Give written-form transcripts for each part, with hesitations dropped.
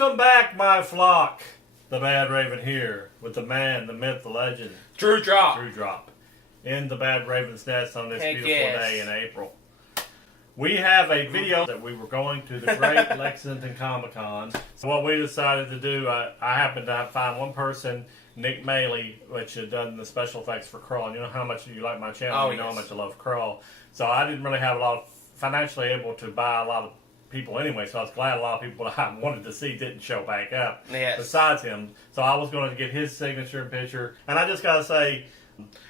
Welcome back, my flock. The Badraven here with the man, the myth, the legend, Drew Drop. Drew Drop, in the Badraven's nest on this beautiful day in April. We have a video that we were going to the great Lexington Comic Con. So what we decided to do, I happened to find one person, Nick Maley, which had done the special effects for Krull. And you know how much you like my channel. Oh, you know how much I love Krull. So I didn't really have a lot of financially able to buy a lot of people anyway, so I was glad a lot of people that I wanted to see didn't show back up besides him. So I was going to get his signature and picture. And I just got to say,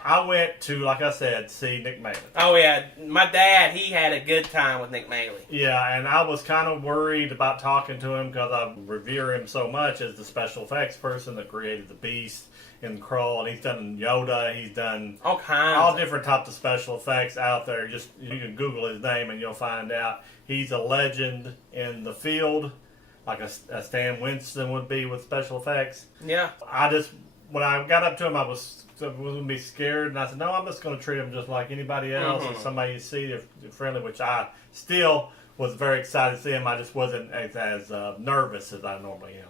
I went to, like I said, see Nick Maley. Oh, yeah. My dad, he had a good time with Nick Maley. Yeah, and I was kind of worried about talking to him because I revere him so much as the special effects person that created the Beast in Krull, and he's done Yoda, he's done all different types of special effects out there. Just you can Google his name and you'll find out. He's a legend in the field, like a Stan Winston would be with special effects. Yeah. When I got up to him, I was going to be scared, and I said, no, I'm just going to treat him just like anybody else, and somebody you see, they're friendly, which I still was very excited to see him. I just wasn't as nervous as I normally am.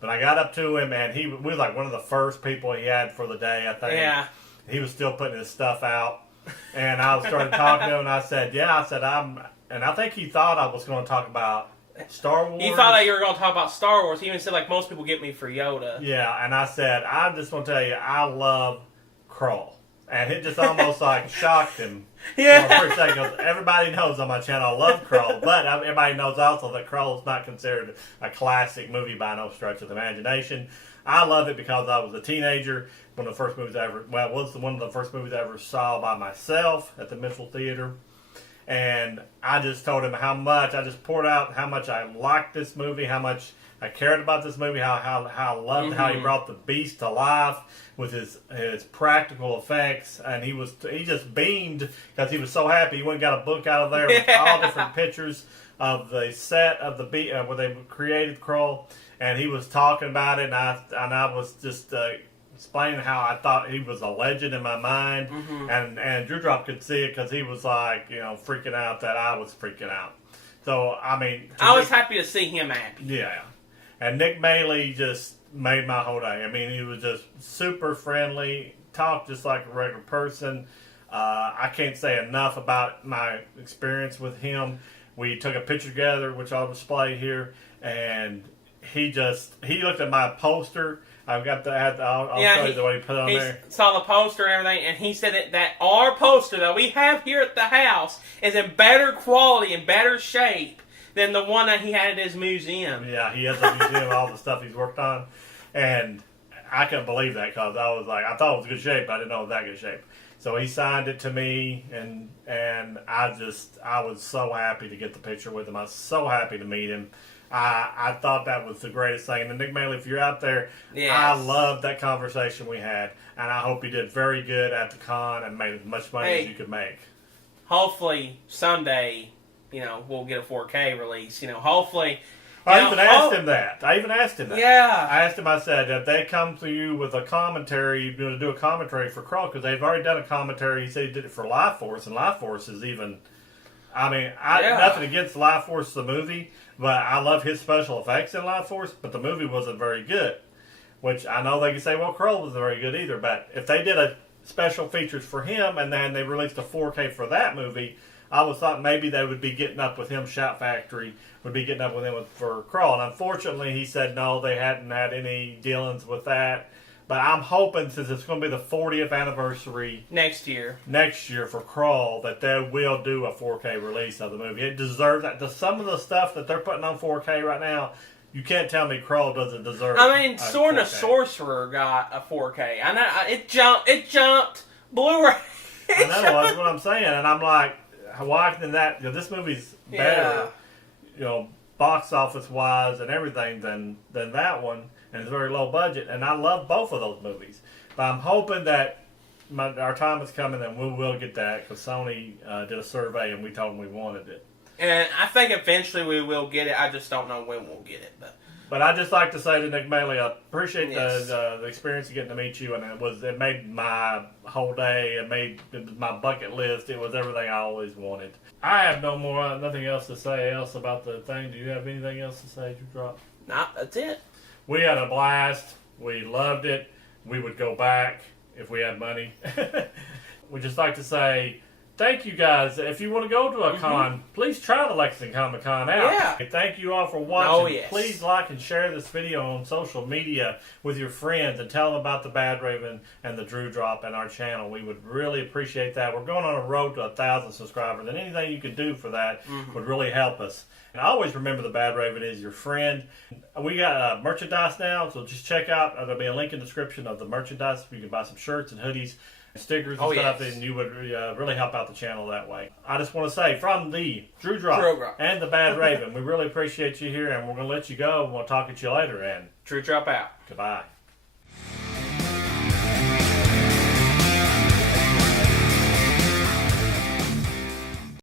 But I got up to him, and we was like one of the first people he had for the day, I think. Yeah. He was still putting his stuff out, and I started talking to him, and I said, and I think he thought I was going to talk about Star Wars. He thought that you were going to talk about Star Wars. He even said, like, most people get me for Yoda. Yeah, and I said, I just want to tell you, I love Krull. And it just almost like shocked him. Yeah. For a second, because everybody knows on my channel I love Krull, but everybody knows also that Krull is not considered a classic movie by no stretch of the imagination. I loved it because I was a teenager. One of the first movies it was one of the first movies I ever saw by myself at the Mitchell Theater. And I just told him I just poured out how much I liked this movie, how much I cared about this movie, how I loved how he brought the Beast to life with his practical effects, and he just beamed because he was so happy. He went and got a book out of there with all different pictures of the set of the Beast where they created Krull, and he was talking about it, and I was just explaining how I thought he was a legend in my mind, and Drew Drop could see it because he was like freaking out that I was freaking out. So I mean, I was happy to see him happy. Yeah. And Nick Maley just made my whole day. I mean, he was just super friendly, talked just like a regular person. I can't say enough about my experience with him. We took a picture together, which I'll display here, and he looked at my poster. I've got I'll show you what he put on there. He saw the poster and everything, and he said that our poster that we have here at the house is in better quality and better shape than the one that he had at his museum. Yeah, he has a museum of all the stuff he's worked on. And I couldn't believe that because I thought it was good shape, but I didn't know it was that good shape. So he signed it to me, and I was so happy to get the picture with him. I was so happy to meet him. I thought that was the greatest thing. And Nick Maley, if you're out there, I loved that conversation we had. And I hope you did very good at the con and made as much money as you could make. Hopefully someday, we'll get a 4K release. Hopefully. I even asked him that. Yeah. I asked him, I said, if they come to you with a commentary, you're going to do a commentary for Krull, because they've already done a commentary. He said he did it for Life Force, and Life Force is even, nothing against Life Force, the movie, but I love his special effects in Life Force, but the movie wasn't very good, which I know they could say, well, Krull wasn't very good either, but if they did a special features for him, and then they released a 4K for that movie, I was thought maybe they would be getting up with him. Shout Factory would be getting up with him for Krull. And unfortunately, he said no, they hadn't had any dealings with that. But I'm hoping, since it's going to be the 40th anniversary next year for Krull, that they will do a 4K release of the movie. It deserves that. Some of the stuff that they're putting on 4K right now, you can't tell me Krull doesn't deserve. Sword and Sorcerer got a 4K. I know it jumped Blu-ray. I know that's what I'm saying, and I'm like, why than that? This movie's better, box office wise and everything than that one, and it's very low budget. And I love both of those movies, but I'm hoping that our time is coming and we will get that, because Sony did a survey and we told them we wanted it. And I think eventually we will get it. I just don't know when we'll get it, but But I just like to say to Nick Maley, I appreciate Yes. the experience of getting to meet you, and it made my whole day. It was my bucket list. It was everything I always wanted. I have nothing else to say about the thing. Do you have anything else to say, Drop? Nah, that's it. We had a blast. We loved it. We would go back if we had money. We'd just like to say thank you guys. If you want to go to a con, please try the Lexington Comic Con out. Yeah. Thank you all for watching. Oh, yes. Please like and share this video on social media with your friends and tell them about the Badraven and the Drew Drop and our channel. We would really appreciate that. We're going on a road to 1,000 subscribers, and anything you could do for that would really help us. And always remember the Badraven is your friend. We got merchandise now, so just check out. There'll be a link in the description of the merchandise. You can buy some shirts and hoodies, stickers and stuff, yes. and you would really help out the channel that way. I just want to say, from the Drew Drop and the Badraven, we really appreciate you here, and we're going to let you go, and we'll talk to you later, and Drew Drop out. goodbye.